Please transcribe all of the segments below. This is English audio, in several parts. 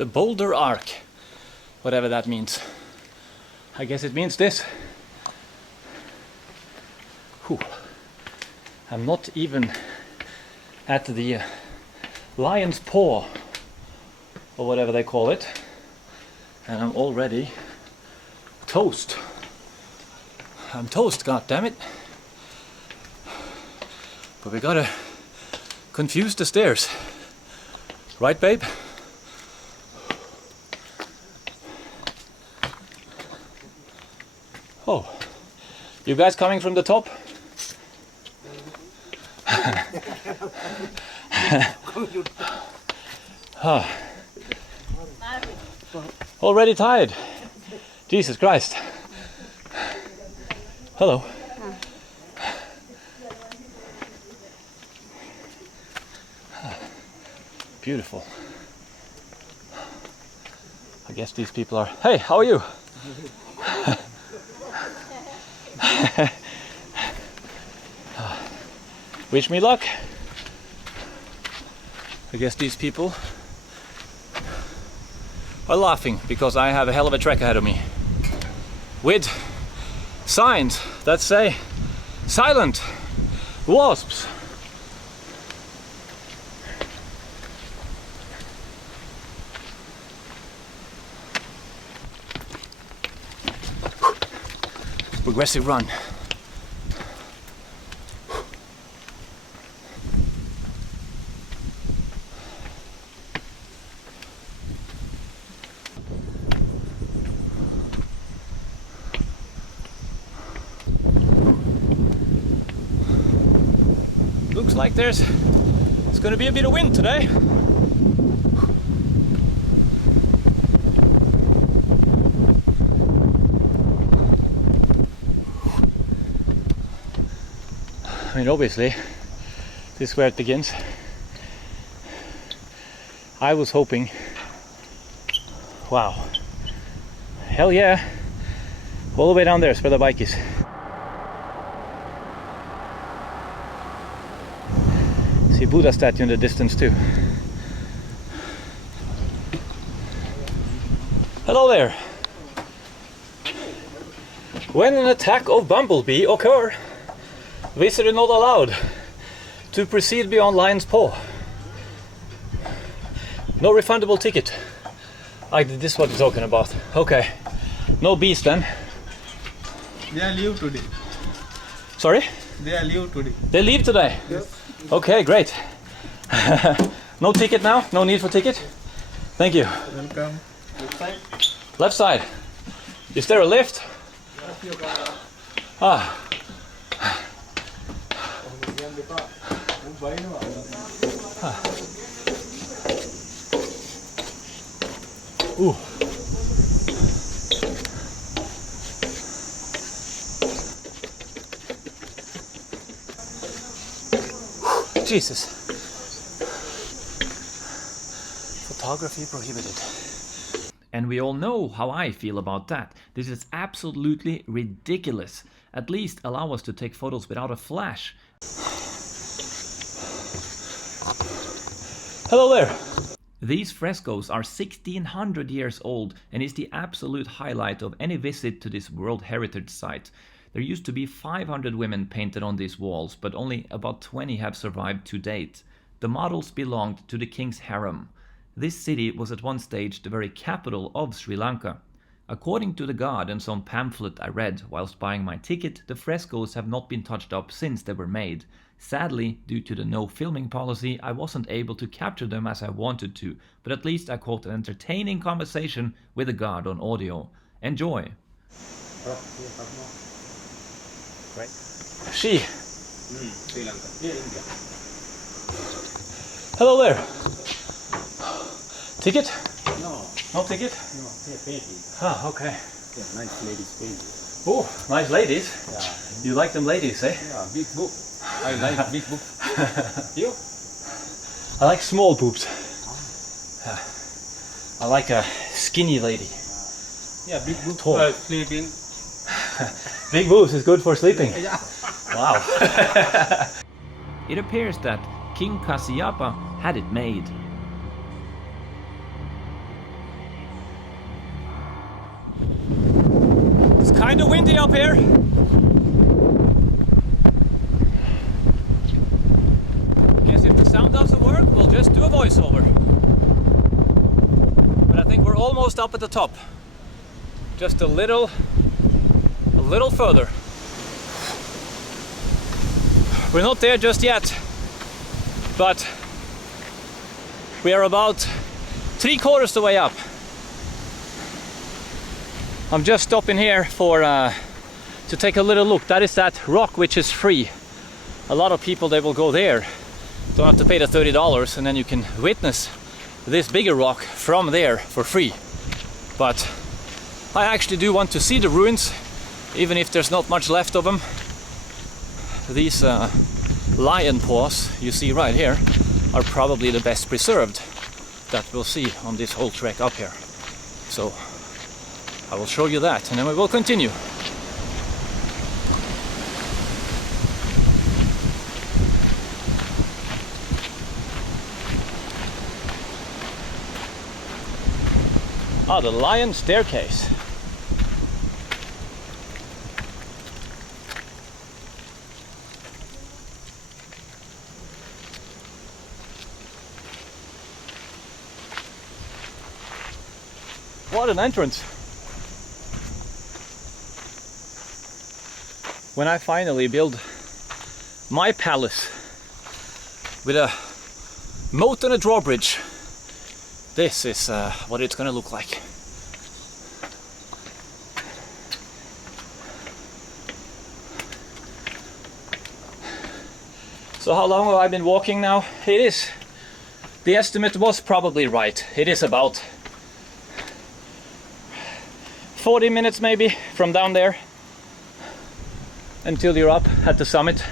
The Boulder Arc, whatever that means. I guess it means this. Whew. I'm not even at the lion's paw, or whatever they call it, and I'm already toast. I'm toast, goddammit. But we gotta confuse the stairs. Right, babe? Oh, you guys coming from the top? Oh. Already tired. Jesus Christ. Hello. Beautiful. I guess these people are... Hey, how are you? Wish me luck. I guess these people are laughing because I have a hell of a trek ahead of me. With signs that say silent wasps. Progressive run. Looks like it's going to be a bit of wind today. I mean, obviously, this is where it begins. I was hoping, wow, hell yeah, all the way down there is where the bike is. See Buddha statue in the distance too. Hello there. When an attack of bumblebee occur, visitor not allowed to proceed beyond lion's paw. No refundable ticket. This is what you're talking about. Okay. No bees then. They are leave today. Sorry? They are leave today. They leave today? Yes. Okay, great. No ticket now? No need for ticket? Thank you. Welcome. Left side. Is there a lift? Ah. Ooh. Jesus. Photography prohibited. And we all know how I feel about that. This is absolutely ridiculous. At least allow us to take photos without a flash. Hello there. These frescoes are 1600 years old and is the absolute highlight of any visit to this World Heritage Site. There used to be 500 women painted on these walls, but only about 20 have survived to date. The models belonged to the king's harem. This city was at one stage the very capital of Sri Lanka. According to the guard and some pamphlet I read whilst buying my ticket, the frescoes have not been touched up since they were made. Sadly, due to the no filming policy, I wasn't able to capture them as I wanted to, but at least I caught an entertaining conversation with the guard on audio. Enjoy! Right. She. Sri Lanka. Yeah, India. Hello there. Ticket? No. No ticket? No. Yeah, painting. Ah, okay. Yeah, nice ladies painting. Oh, nice ladies. Yeah. You like them ladies, eh? Yeah, big book. I like big book. You? I like small boobs. Yeah. I like a skinny lady. Yeah, big book Tall. for sleeping. Big boobs is good for sleeping. Yeah. Wow. It appears that King Kasyapa had it made. Kind of windy up here. Guess if the sound doesn't work, we'll just do a voiceover. But I think we're almost up at the top. Just a little further. We're not there just yet, but we are about 3/4 the way up. I'm just stopping here for to take a little look. That is that rock which is free. A lot of people, they will go there. Don't have to pay the $30, and then you can witness this bigger rock from there for free. But I actually do want to see the ruins, even if there's not much left of them. These lion paws you see right here are probably the best preserved that we'll see on this whole trek up here. So I will show you that, and then we will continue. Ah, the lion staircase. What an entrance! When I finally build my palace with a moat and a drawbridge, this is what it's gonna look like. So how long have I been walking now? The estimate was probably right. It is about 40 minutes maybe from down there until you're up at the summit.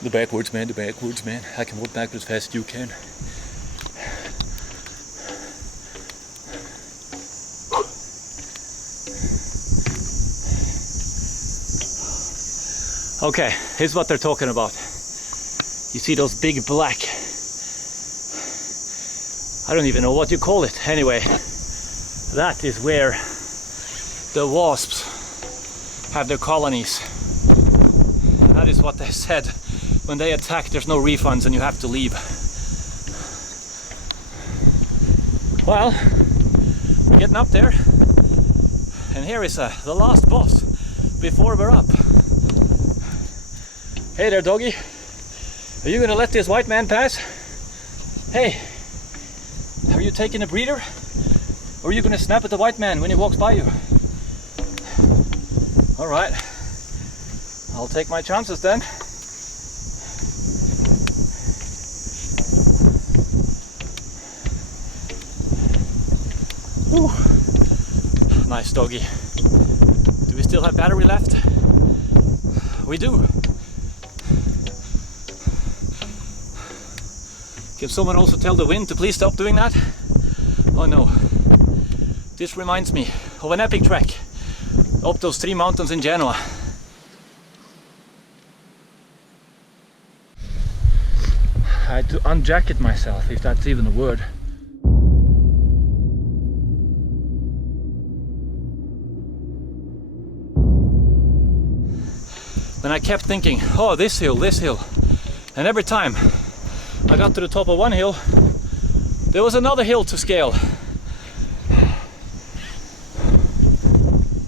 The backwards man, I can walk backwards as fast as you can. Okay, here's what they're talking about. You see those big black, I don't even know what you call it. Anyway, that is where the wasps have their colonies. That is what they said. When they attack, there's no refunds and you have to leave. Well, we're getting up there. And here is the last boss before we're up. Hey there, doggy. Are you gonna let this white man pass? Hey, are you taking a breather? Or are you gonna snap at the white man when he walks by you? All right, I'll take my chances then. Whew. Nice doggy. Do we still have battery left? We do. Can someone also tell the wind to please stop doing that? Oh no. This reminds me of an epic trek up those 3 mountains in Genoa. I had to unjacket myself, if that's even a word. And I kept thinking, oh, this hill. And every time I got to the top of one hill, there was another hill to scale.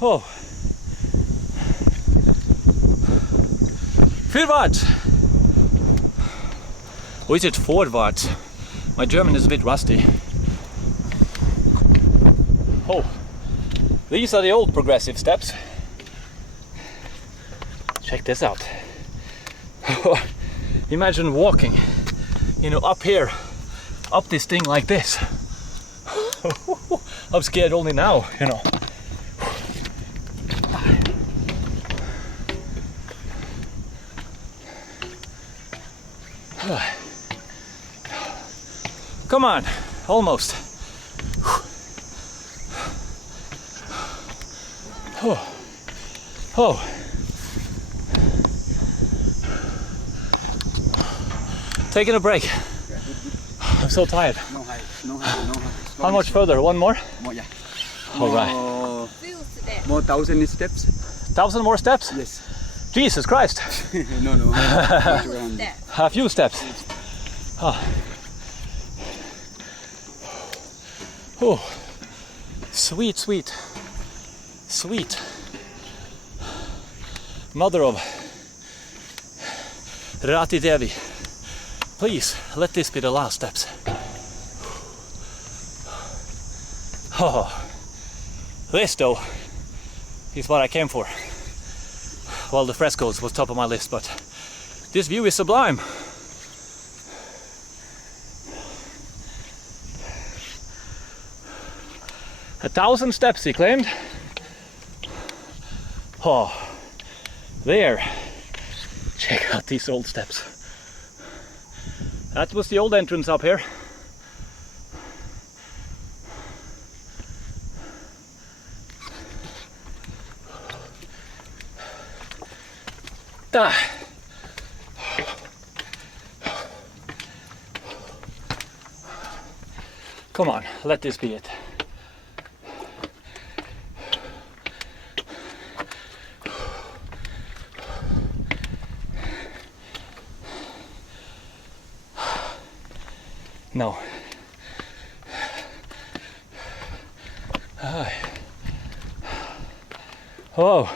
Oh. Vorwärts! Or is it forwards? My German is a bit rusty. Oh, these are the old progressive steps. Check this out. Imagine walking, up here, up this thing like this. I'm scared only now, Come on, almost. taking a break. I'm so tired. No height, no height, no height. How much further? One more? More, yeah. All right. More 1,000 steps. 1,000 more steps? Yes. Jesus Christ. No, no. A few steps. Oh. Oh. Sweet, sweet, sweet Mother of Rati Devi. Please let this be the last steps. Oh, this though is what I came for. Well, the frescoes was top of my list, but this view is sublime. A 1,000 steps, he claimed. Oh, there. Check out these old steps. That was the old entrance up here. Ah. Come on, let this be it. No. Oh.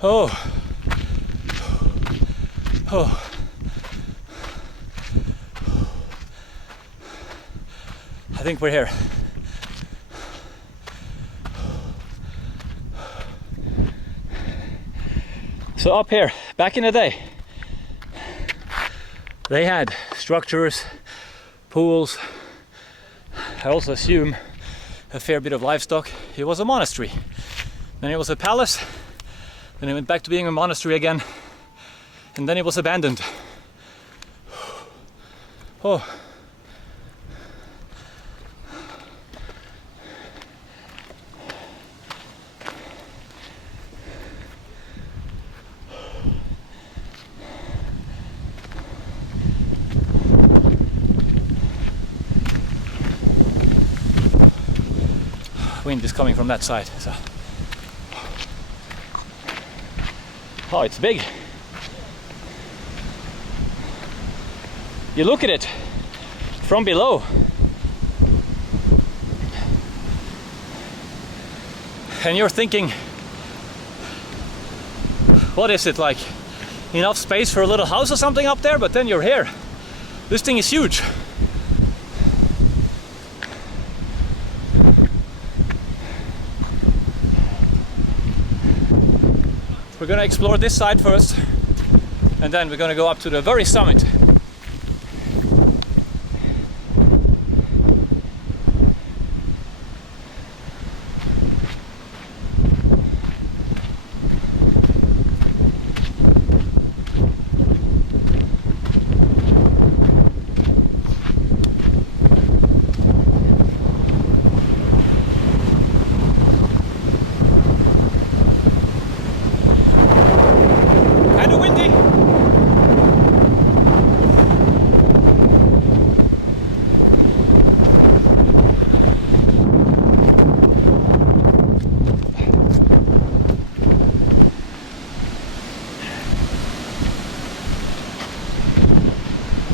Oh. Oh. I think we're here. So up here, back in the day, they had structures, pools, I also assume a fair bit of livestock. It was a monastery. Then it was a palace, then it went back to being a monastery again, and then it was abandoned. Oh. Wind is coming from that side. So. Oh, it's big. You look at it from below and you're thinking, what is it, like enough space for a little house or something up there? But then you're here. This thing is huge. We're going to explore this side first, and then we're going to go up to the very summit.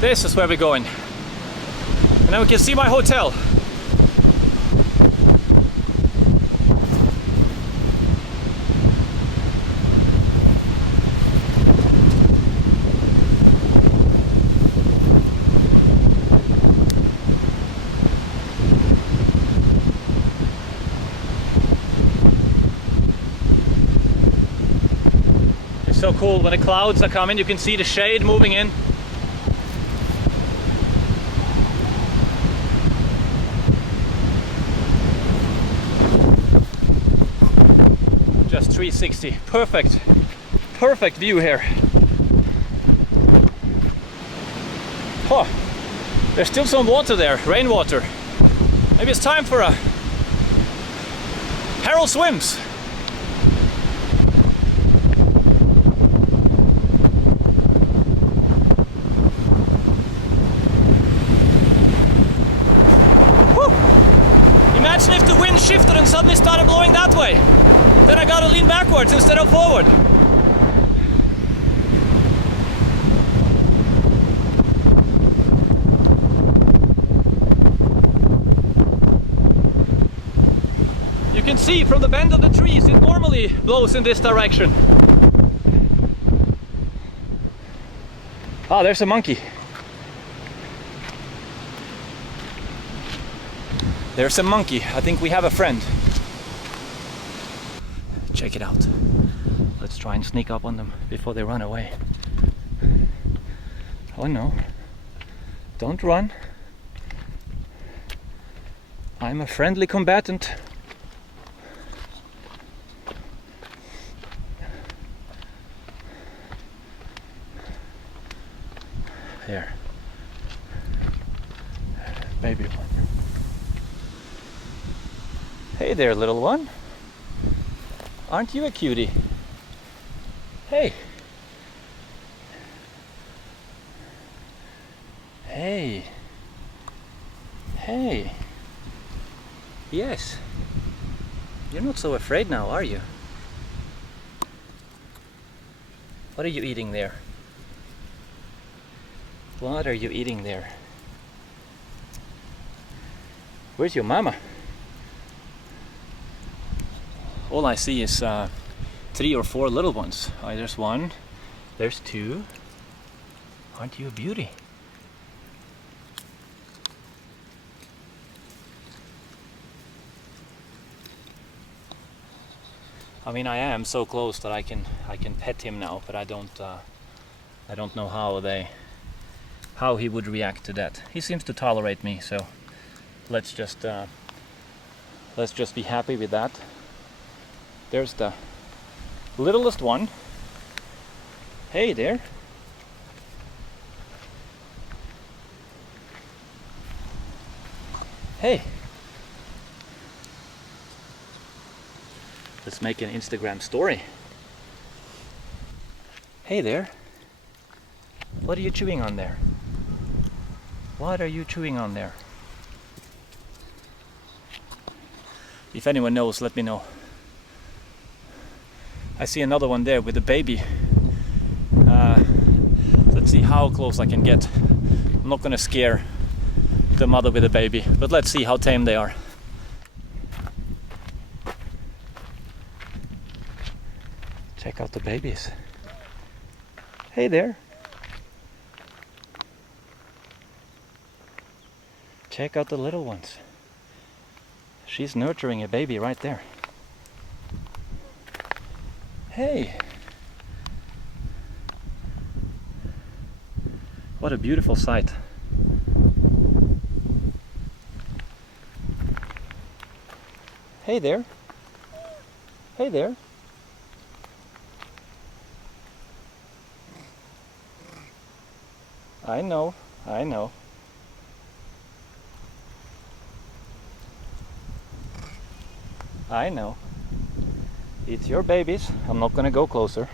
This is where we're going. And then we can see my hotel. It's so cool when the clouds are coming, you can see the shade moving in. Just 360, perfect view here. Oh, there's still some water there, rainwater. Maybe it's time for a Harold swims. shifted and suddenly started blowing that way. Then I gotta lean backwards instead of forward. You can see from the bend of the trees, it normally blows in this direction. Ah, there's a monkey. There's a monkey. I think we have a friend. Check it out. Let's try and sneak up on them before they run away. Oh no. Don't run. I'm a friendly combatant. Here. Baby one. Hey there, little one. Aren't you a cutie? Hey. Hey. Hey. Yes. You're not so afraid now, are you? What are you eating there? What are you eating there? Where's your mama? All I see is 3 or 4 little ones. Oh, there's 1, there's 2. Aren't you a beauty? I mean, I am so close that I can pet him now, but I don't know how he would react to that. He seems to tolerate me, so let's just be happy with that. There's the littlest one. Hey there. Hey. Let's make an Instagram story. Hey there. What are you chewing on there? What are you chewing on there? If anyone knows, let me know. I see another one there with a baby. Let's see how close I can get. I'm not gonna scare the mother with a baby, but let's see how tame they are. Check out the babies. Hey there. Check out the little ones. She's nurturing a baby right there. Hey. What a beautiful sight. Hey there. Hey there. I know, I know. I know. It's your babies. I'm not gonna go closer.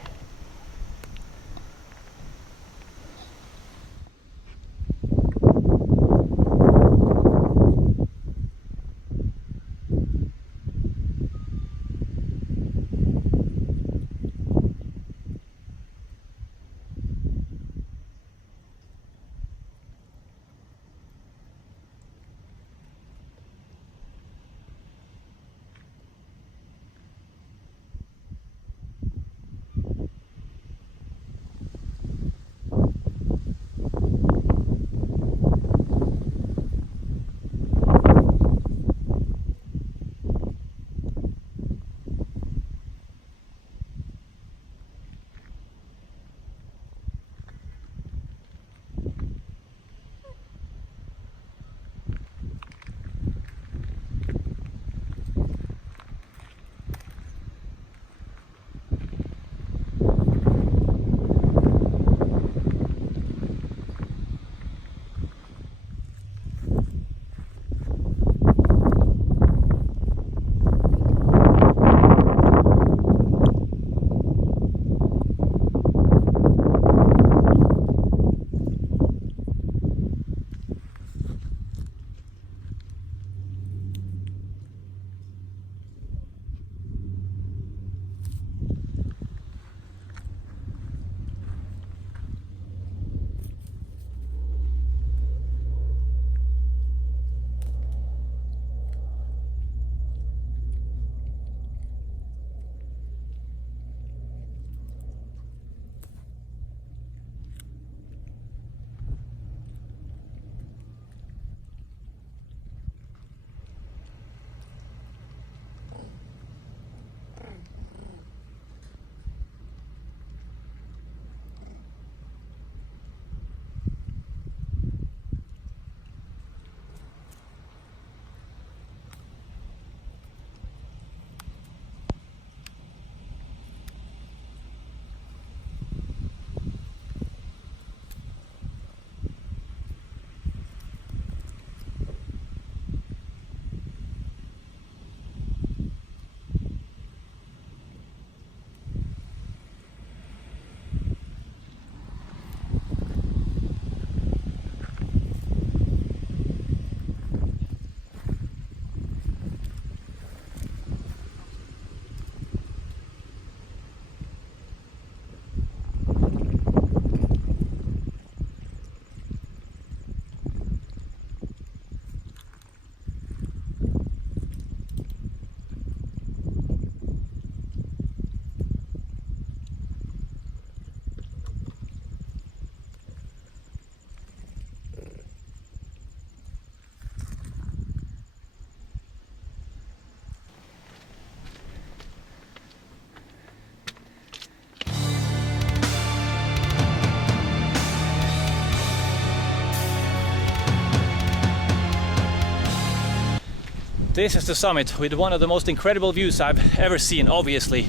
This is the summit with one of the most incredible views I've ever seen, obviously.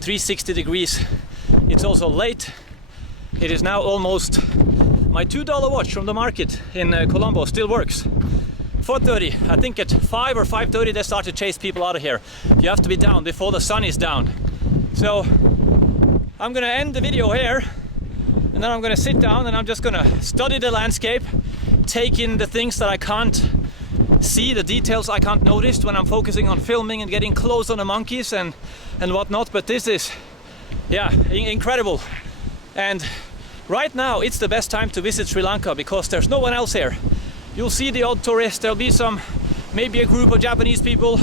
360 degrees. It's also late. It is now almost... My $2 watch from the market in Colombo still works. 4:30. I think at 5 or 5:30 they start to chase people out of here. You have to be down before the sun is down. So I'm gonna end the video here, and then I'm gonna sit down and I'm just gonna study the landscape, take in the things that I can't see, the details I can't notice when I'm focusing on filming and getting close on the monkeys and whatnot. But this is, yeah, incredible. And right now it's the best time to visit Sri Lanka because there's no one else here. You'll see the odd tourist, there'll be some, maybe a group of Japanese people,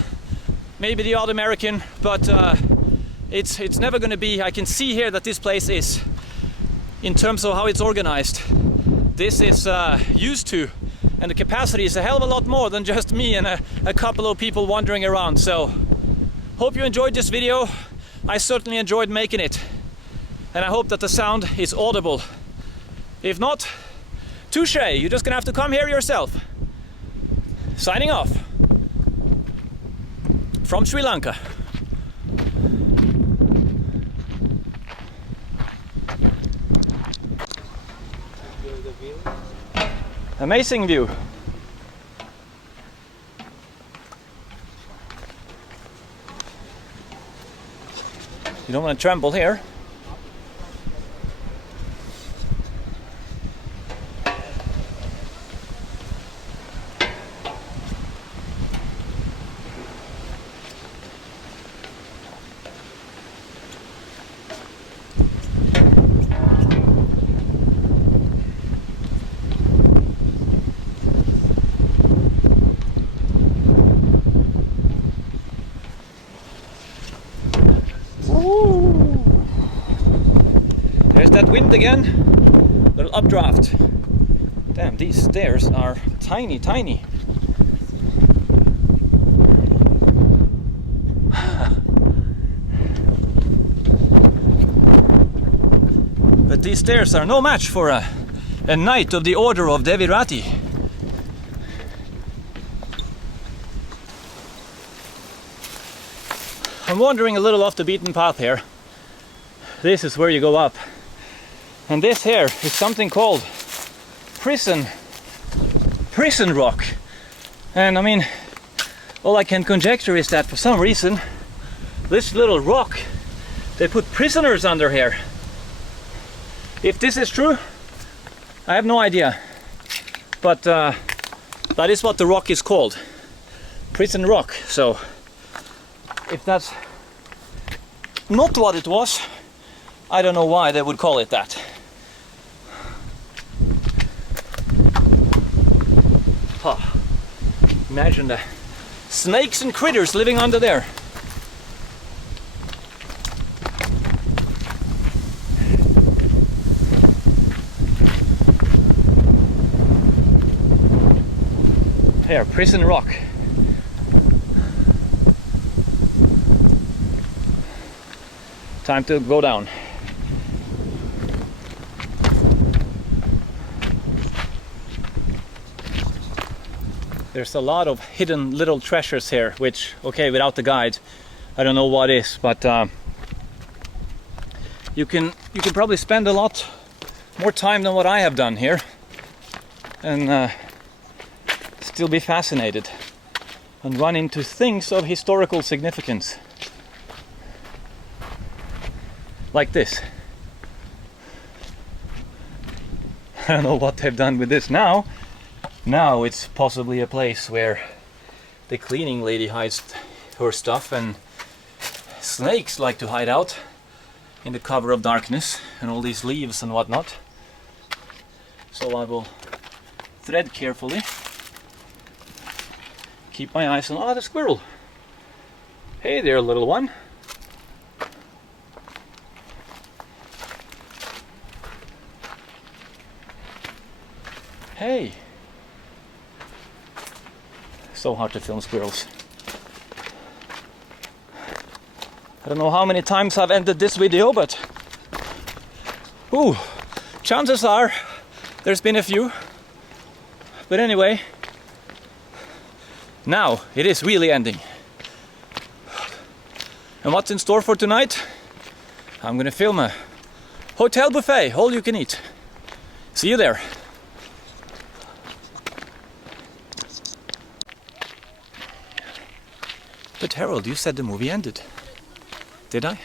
maybe the odd American, but it's never going to be. I can see here that this place is, in terms of how it's organized, this is used to, and the capacity is a hell of a lot more than just me and a couple of people wandering around. So hope you enjoyed this video. I certainly enjoyed making it, and I hope that the sound is audible. If not, touche, you're just gonna have to come here yourself. Signing off from Sri Lanka. Amazing view. You don't want to trample here. There's that wind again, little updraft. Damn, these stairs are tiny, tiny. But these stairs are no match for a knight of the Order of Devirati. I'm wandering a little off the beaten path here. This is where you go up. And this here is something called prison rock. And I mean, all I can conjecture is that for some reason, this little rock, they put prisoners under here. If this is true, I have no idea. But that is what the rock is called. Prison rock. So if that's not what it was, I don't know why they would call it that. Huh. Imagine the snakes and critters living under there. Here, prison rock. Time to go down. There's a lot of hidden little treasures here, which, okay, without the guide, I don't know what is, but you can probably spend a lot more time than what I have done here, and still be fascinated and run into things of historical significance, like this. I don't know what they've done with this now. Now it's possibly a place where the cleaning lady hides her stuff, and snakes like to hide out in the cover of darkness and all these leaves and whatnot. So I will thread carefully, keep my eyes on the squirrel. Hey there, little one. Hey. So hard to film squirrels. I don't know how many times I've ended this video, but chances are there's been a few. But anyway, Now it is really ending. And what's in store for tonight? I'm gonna film a hotel buffet, all you can eat. See you there. But Harold, you said the movie ended. Did I?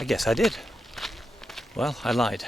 I guess I did. Well, I lied.